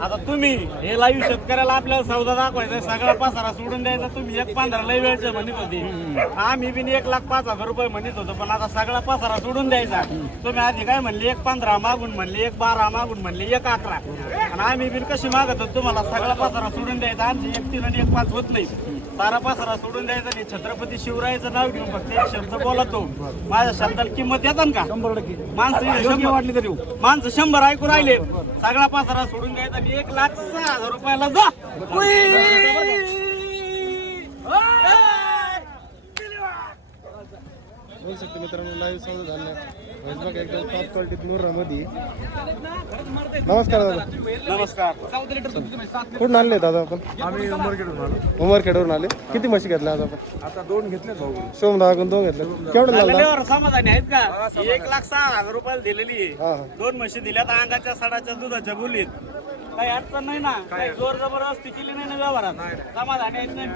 आता तुम्ही हे लाईव्ह शेतकऱ्याला आपल्याला सौदा दाखवायचा, सगळा पसारा सोडून द्यायचा. तुम्ही 1.15 लय वेळचे म्हणत होते, आम्ही बी 1,05,000 रुपये म्हणत होतो, पण आता सगळा पसारा सोडून द्यायचा. तुम्ही आधी काय म्हणले 1.15 मागून म्हणले, 1.12 मागून म्हणले, 1.11, आणि आम्ही बी कशी मागत होतो तुम्हाला सगळा पसारा सोडून द्यायचा. आमची 1.3 आणि 1.5 होत नाही, सारा पसारा सोडून द्यायचा. नाही छत्रपती शिवरायाचं नाव घेऊन फक्त एक शब्द बोलतो, माझ्या शब्दाला किंमत येतात का? 100% माणसं 100 वाटली तरी माणसं 100 ऐकून राहिले. सगळा पसारा सोडून द्यायचा आणि 1,06,000 रुपयाला जा. बोल शकतो मित्रांनो, लाईव्ह सौदा झाला बघा एकदम टॉप क्वालिटीत मुर्रामध्ये. नमस्कार दादा. नमस्कार. कुठून आणले दादा आपण? आम्ही उमरखेडून आलो. उमरखेडवरून आले. किती म्हशी घेतल्या आज आपण? आता 2 घेतले भाऊ. सोमदाकडून 2 घेतले. केवढं झालं? झालेल्यावर समाधानी आहेत का? 1,06,000 रुपयाला दिलेली आहे. हा 2 म्हशी दिल्यात अंगाच्या सडाच्या दुधाच्या बोलीत. काही अडचण नाही ना, काही जोर जबरदस्ती केली नाही ना व्यवहारात. समाधानी आहेत नाही.